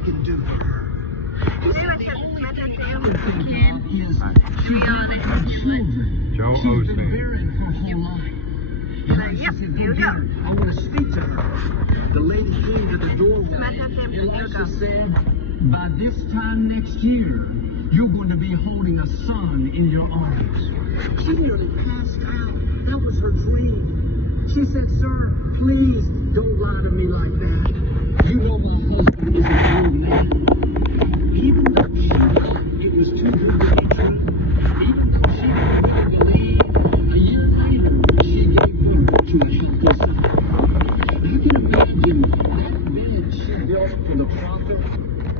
I can do for her. He said the only thing I can think of is she's never had children. Joel She's been Osteen. barren her whole life. And I said, go get her. I want to speak to her. The lady came to the doorway. Elisha said, by this time next year, you're going to be holding a son in your arms. She nearly passed out. That was her dream. She said, sir, please don't lie to me like that. You know my husband is an old man. Even though she thought it was too good to be true, even though she couldn't believe, a year later, she gave birth to a healthy son. I can imagine that bed she built for the prophet.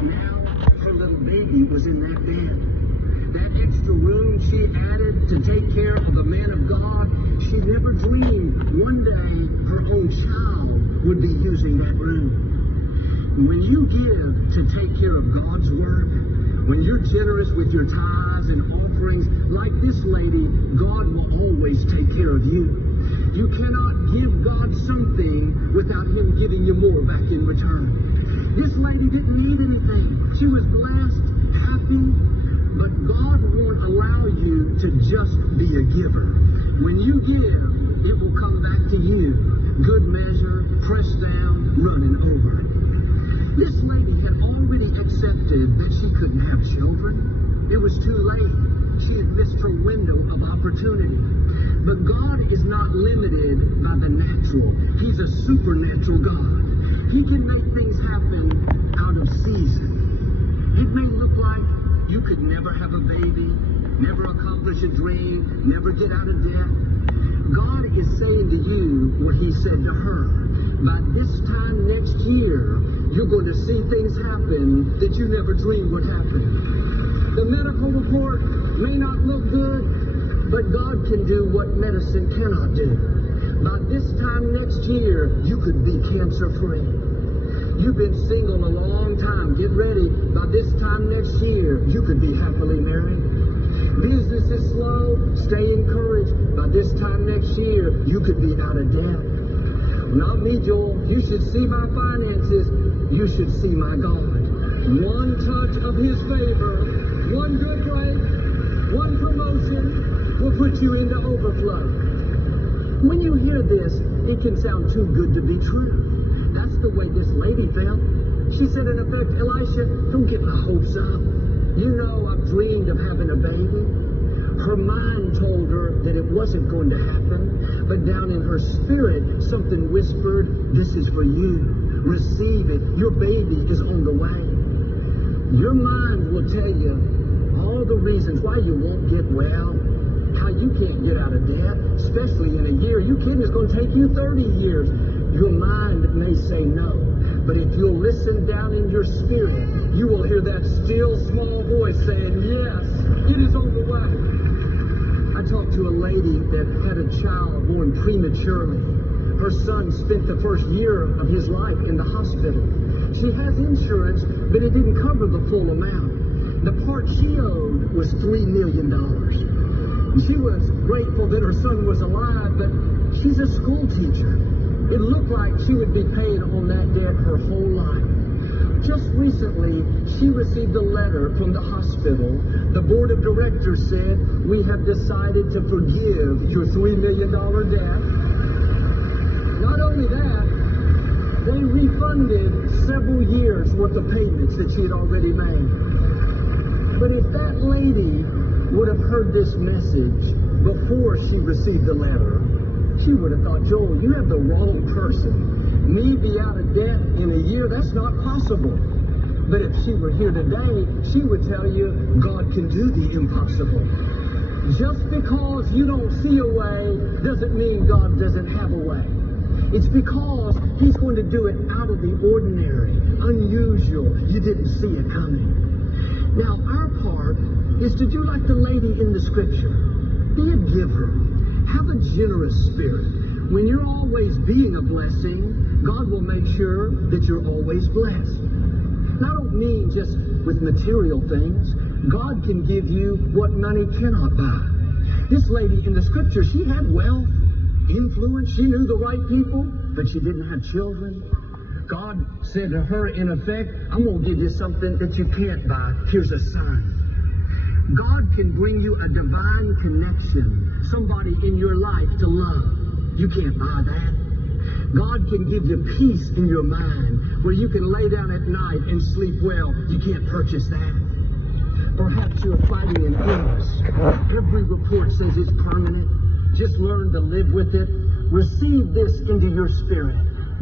Now her little baby was in that bed. That extra room she added to take care of the man of God, she never dreamed one day her own child would be using that room. When you give to take care of God's work, when you're generous with your tithes and offerings, like this lady, God will always take care of you. You cannot give God something without Him giving you more back in return. This lady didn't need anything. She was blessed, happy, but God won't allow you to just be a giver. When you give, it will come back to you. Good measure, pressed down, running over. This lady had already accepted that she couldn't have children. It was too late. She had missed her window of opportunity. But God is not limited by the natural. He's a supernatural God. He can make things happen out of season. It may look like you could never have a baby, never accomplish a dream, never get out of debt. God is saying to you what He said to her. By this time next year, you're going to see things happen that you never dreamed would happen. The medical report may not look good, but God can do what medicine cannot do. By this time next year, you could be cancer-free. You've been single a long time. Get ready. By this time next year, you could be happily married. Business is slow. Stay encouraged. By this time next year, you could be out of debt. Not me, Joel. You should see my finances. You should see my God. One touch of His favor, one good break, one promotion will put you into overflow. When you hear this, it can sound too good to be true. That's the way this lady felt. She said, in effect, Elisha, don't get my hopes up. You know I've dreamed of having a baby. Her mind told her that it wasn't going to happen, but down in her spirit, something whispered, this is for you. Receive it. Your baby is on the way. Your mind will tell you all the reasons why you won't get well, how you can't get out of debt, especially in a year. You kidding, it's going to take you 30 years. Your mind may say no, but if you'll listen down in your spirit, you will hear that still small voice saying, yes, it is on the way. I talked to a lady that had a child born prematurely. Her son spent the first year of his life in the hospital. She has insurance, but it didn't cover the full amount. The part she owed was $3 million. She was grateful that her son was alive, but she's a school teacher. It looked like she would be paying on that debt her whole life. Just recently, she received a letter from the hospital. The board of directors said, we have decided to forgive your $3 million debt. Not only that, they refunded several years worth of payments that she had already made. But if that lady would have heard this message before she received the letter, she would have thought, Joel, you have the wrong person. Me be out of debt in a year, that's not possible. But if she were here today, she would tell you, God can do the impossible. Just because you don't see a way doesn't mean God doesn't have a way. It's because He's going to do it out of the ordinary, unusual. You didn't see it coming. Now, our part is to do like the lady in the scripture. Be a giver. Have a generous spirit. When you're always being a blessing, God will make sure that you're always blessed. And I don't mean just with material things. God can give you what money cannot buy. This lady in the scripture, she had wealth, influence. She knew the right people, but she didn't have children. God said to her, in effect, I'm going to give you something that you can't buy. Here's a sign. God can bring you a divine connection, somebody in your life to love. You can't buy that. God can give you peace in your mind where you can lay down at night and sleep well. You can't purchase that. Perhaps you're fighting an illness. Every report says it's permanent. Just learn to live with it. Receive this into your spirit.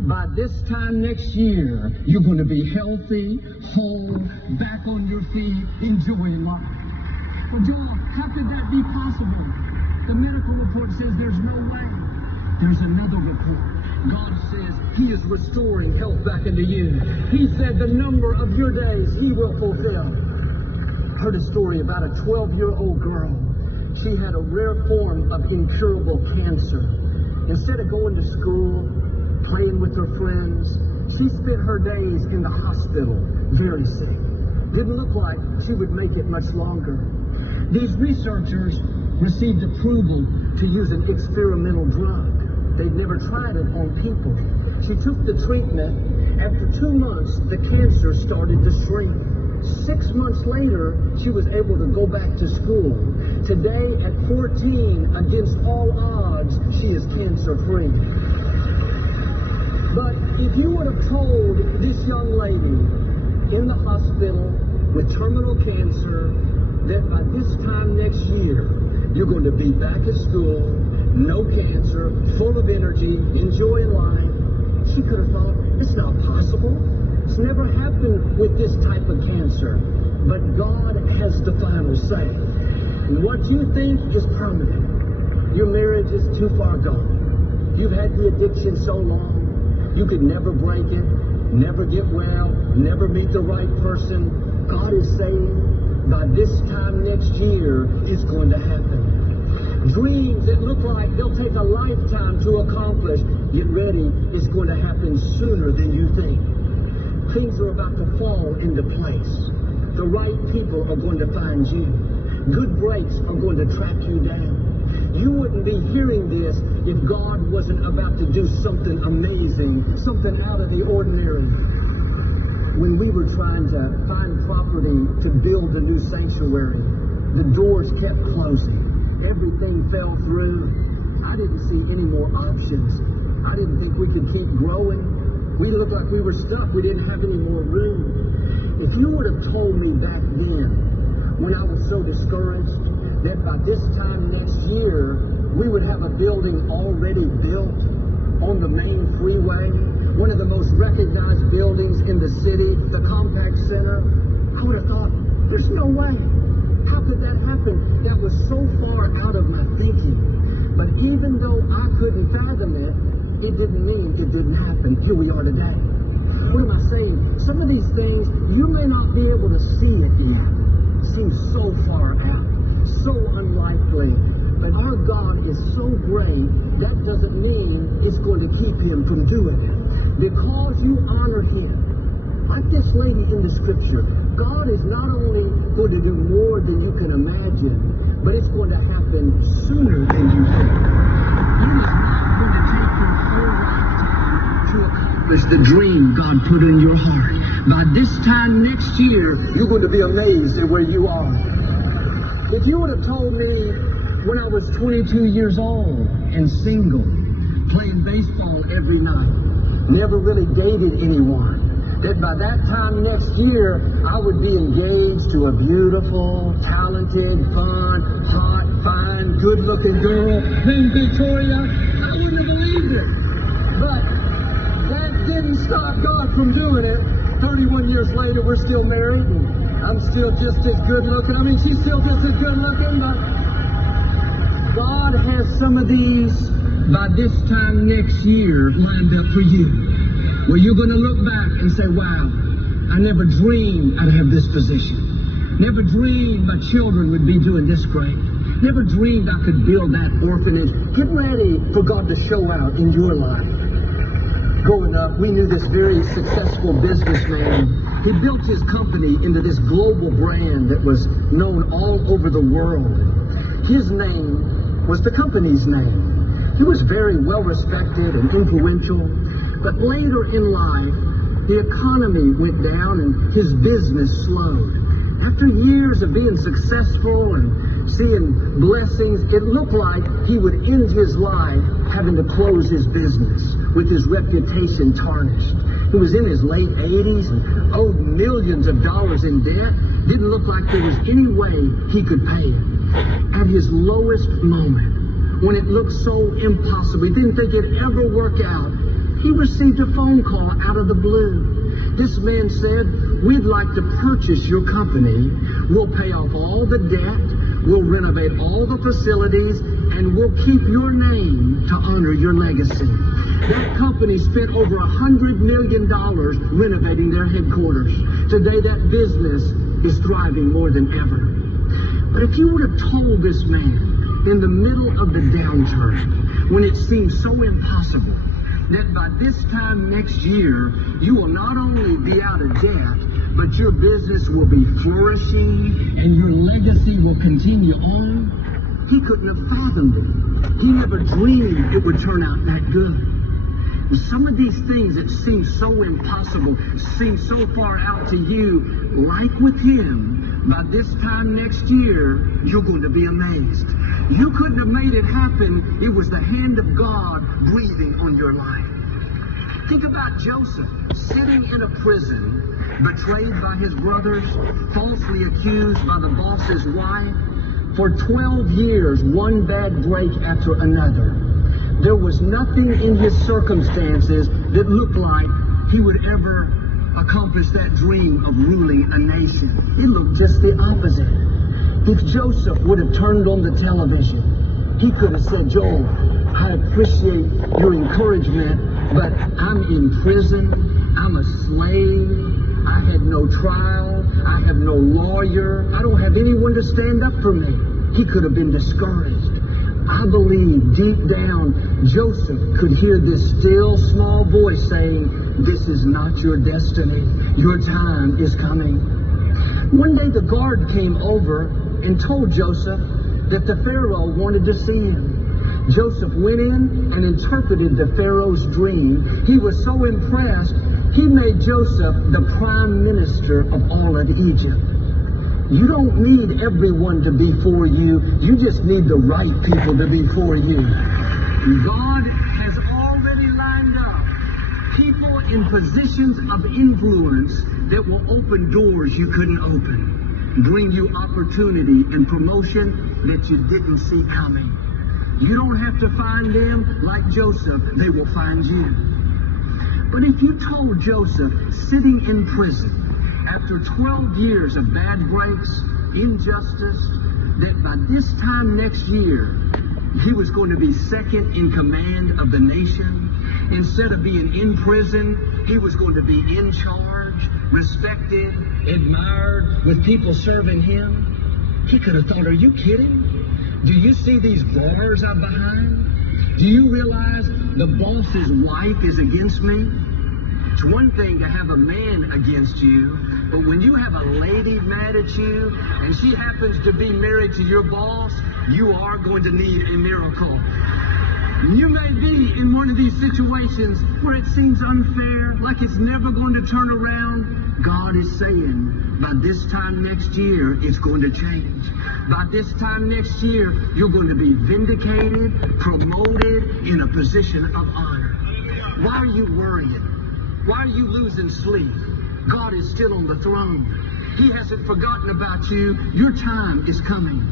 By this time next year, you're going to be healthy, whole, back on your feet, enjoying life. Well, Joel, how could that be possible? The medical report says there's no way. There's another report. God says He is restoring health back into you. He said the number of your days He will fulfill. Heard a story about a 12-year-old girl. She had a rare form of incurable cancer. Instead of going to school, playing with her friends, she spent her days in the hospital, very sick. Didn't look like she would make it much longer. These researchers received approval to use an experimental drug. They'd never tried it on people. She took the treatment. After 2 months, the cancer started to shrink. 6 months later, she was able to go back to school. Today, at 14, against all odds, she is cancer-free. But if you would have told this young lady in the hospital with terminal cancer that by this time next year, you're going to be back at school, no cancer, full of energy, enjoying life, she could have thought, it's not possible. It's never happened with this type of cancer. But God has the final say. And what you think is permanent. Your marriage is too far gone. You've had the addiction so long, you could never break it, never get well, never meet the right person. God is saying, by this time next year, it's going to happen. Dreams that look like they'll take a lifetime to accomplish, get ready, it's going to happen sooner than you think. Things are about to fall into place. The right people are going to find you. Good breaks are going to track you down. You wouldn't be hearing this if God wasn't about to do something amazing, something out of the ordinary. When we were trying to find property to build a new sanctuary, the doors kept closing. Everything fell through. I didn't see any more options. I didn't think we could keep growing. We looked like we were stuck. We didn't have any more room. If you would have told me back then, when I was so discouraged, that by this time next year, we would have a building already built on the main freeway, one of the most recognized buildings in the city, the Compact Center, I would have thought, there's no way. How could that happen? That was so far out of my thinking. But even though I couldn't fathom it, it didn't mean it didn't happen. Here we are today. What am I saying? Some of these things, you may not be able to see it yet. It seems so far out, so unlikely. But our God is so great, that doesn't mean it's going to keep Him from doing it. Because you honor Him. Like this lady in the scripture, God is not only going to do more than you can imagine, but it's going to happen sooner than you think. It is not going to take your whole lifetime to accomplish the dream God put in your heart. By this time next year, you're going to be amazed at where you are. If you would have told me when I was 22 years old and single, playing baseball every night, never really dated anyone, that by that time next year, I would be engaged to a beautiful, talented, fun, hot, fine, good-looking girl named Victoria, I wouldn't have believed it. But that didn't stop God from doing it. 31 years later, we're still married, and I'm still just as good-looking. I mean, she's still just as good-looking, but God has some of these by this time next year lined up for you. Where you're going to look back and say, wow, I never dreamed I'd have this position. Never dreamed my children would be doing this great. Never dreamed I could build that orphanage. Get ready for God to show out in your life. Growing up, we knew this very successful businessman. He built his company into this global brand that was known all over the world. His name was the company's name. He was very well respected and influential. But later in life, The economy went down and his business slowed. After years of being successful and seeing blessings, it looked like he would end his life having to close his business with his reputation tarnished. He was in his late 80s and owed millions of dollars in debt. Didn't look like there was any way he could pay it. At his lowest moment, when it looked so impossible, he didn't think it'd ever work out, he received a phone call out of the blue. This man said, "We'd like to purchase your company. We'll pay off all the debt. We'll renovate all the facilities, and we'll keep your name to honor your legacy." That company spent over $100 million renovating their headquarters. Today, that business is thriving more than ever. But if you would have told this man in the middle of the downturn, when it seemed so impossible, that by this time next year, you will not only be out of debt, but your business will be flourishing and your legacy will continue on, he couldn't have fathomed it. He never dreamed it would turn out that good. Some of these things that seem so impossible, seem so far out to you, like with him, by this time next year, you're going to be amazed. You couldn't have made it happen. It was the hand of God breathing on your life. Think about Joseph sitting in a prison, betrayed by his brothers, falsely accused by the boss's wife. For 12 years, one bad break after another. There was nothing in his circumstances that looked like he would ever accomplish that dream of ruling a nation. It looked just the opposite. If Joseph would have turned on the television, he could have said, "Joel, I appreciate your encouragement, but I'm in prison. I'm a slave. I had no trial. I have no lawyer. I don't have anyone to stand up for me." He could have been discouraged. I believe deep down, Joseph could hear this still small voice saying, "This is not your destiny. Your time is coming." One day the guard came over and told Joseph that the Pharaoh wanted to see him. Joseph went in and interpreted the Pharaoh's dream. He was so impressed, he made Joseph the prime minister of all of Egypt. You don't need everyone to be for you. You just need the right people to be for you. God has already lined up people in positions of influence that will open doors you couldn't open, bring you opportunity and promotion that you didn't see coming. You don't have to find them like Joseph. They will find you. But if you told Joseph, sitting in prison, after 12 years of bad breaks, injustice, that by this time next year, he was going to be second in command of the nation. Instead of being in prison, he was going to be in charge, respected, admired, with people serving him. He could have thought, "Are you kidding? Do you see these bars I'm behind? Do you realize the boss's wife is against me?" It's one thing to have a man against you, but when you have a lady mad at you and she happens to be married to your boss, you are going to need a miracle. You may be in one of these situations where it seems unfair, like it's never going to turn around. God is saying, by this time next year, it's going to change. By this time next year, you're going to be vindicated, promoted in a position of honor. Why are you worrying? Why are you losing sleep? God is still on the throne. He hasn't forgotten about you. Your time is coming.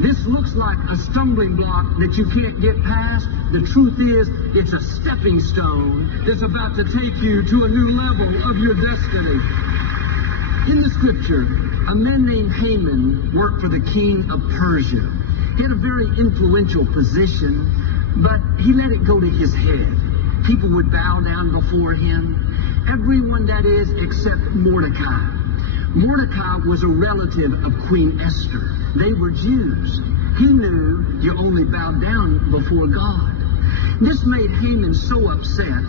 This looks like a stumbling block that you can't get past. The truth is, it's a stepping stone that's about to take you to a new level of your destiny. In the scripture, a man named Haman worked for the king of Persia. He had a very influential position, but he let it go to his head. People would bow down before him. Everyone, that is, except Mordecai. Mordecai was a relative of Queen Esther. They were Jews. He knew you only bowed down before God. This made Haman so upset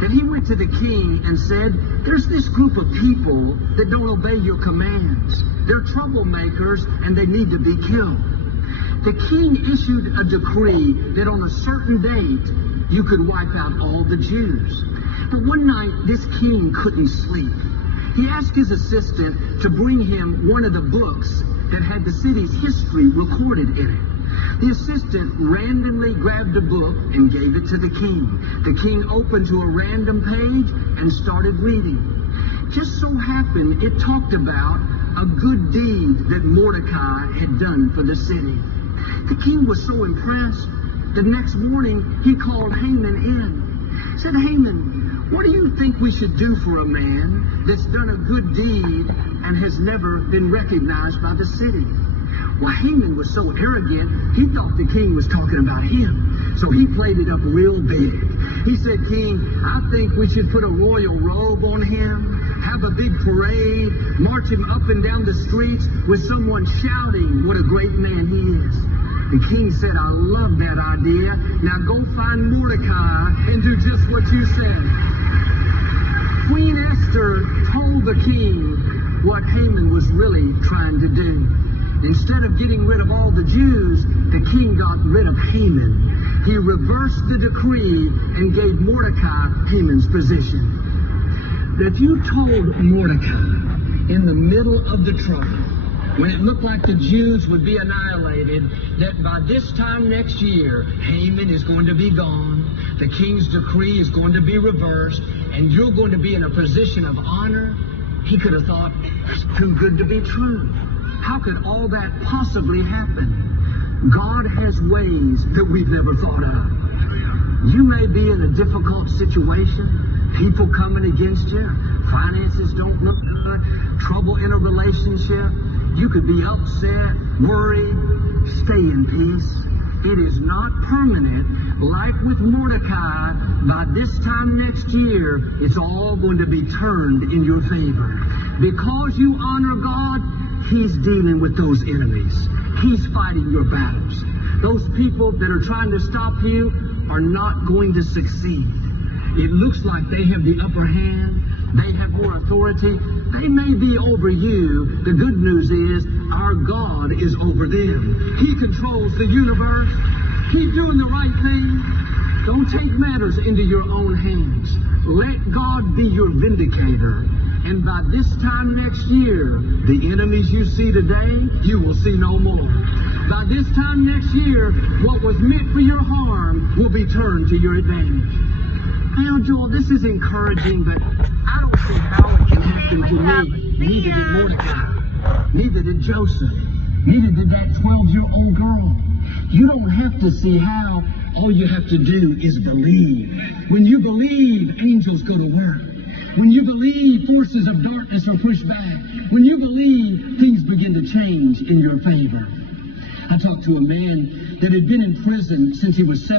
that he went to the king and said, "There's this group of people that don't obey your commands. They're troublemakers and they need to be killed." The king issued a decree that on a certain date, you could wipe out all the Jews. But one night, this king couldn't sleep. He asked his assistant to bring him one of the books that had the city's history recorded in it. The assistant randomly grabbed a book and gave it to the king. The king opened to a random page and started reading. Just so happened it talked about a good deed that Mordecai had done for the city. The king was so impressed, the next morning he called Haman in. He said, Haman, what do you think we should do for a man that's done a good deed and has never been recognized by the city? Well, Haman was so arrogant, he thought the king was talking about him. So he played it up real big. He said, King, I think we should put a royal robe on him, have a big parade, march him up and down the streets with someone shouting what a great man he is. The king said, I love that idea. Now go find Mordecai and do just what you said. Queen Esther told the king what Haman was really trying to do. Instead of getting rid of all the Jews, the king got rid of Haman. He reversed the decree and gave Mordecai Haman's position. If you told Mordecai in the middle of the trouble, when it looked like the Jews would be annihilated, that by this time next year, Haman is going to be gone, the king's decree is going to be reversed, and you're going to be in a position of honor, he could have thought, that's too good to be true. How could all that possibly happen? God has ways that we've never thought of. You may be in a difficult situation, people coming against you, finances don't look good, trouble in a relationship. You could be upset, worried. Stay in peace. It is not permanent. Like with Mordecai, by this time next year, it's all going to be turned in your favor. Because you honor God, He's dealing with those enemies. He's fighting your battles. Those people that are trying to stop you are not going to succeed. It looks like they have the upper hand. They have more authority. They may be over you. The good news is our God is over them. He controls the universe. Keep doing the right thing. Don't take matters into your own hands. Let God be your vindicator. And by this time next year, the enemies you see today, you will see no more. By this time next year, what was meant for your harm will be turned to your advantage. Now, Joel, this is encouraging, but I don't see how it can happen to me. Neither did Mordecai. Neither did Joseph. Neither did that 12-year-old girl. You don't have to see how. All you have to do is believe. When you believe, angels go to work. When you believe, forces of darkness are pushed back. When you believe, things begin to change in your favor. I talked to a man that had been in prison since he was 7.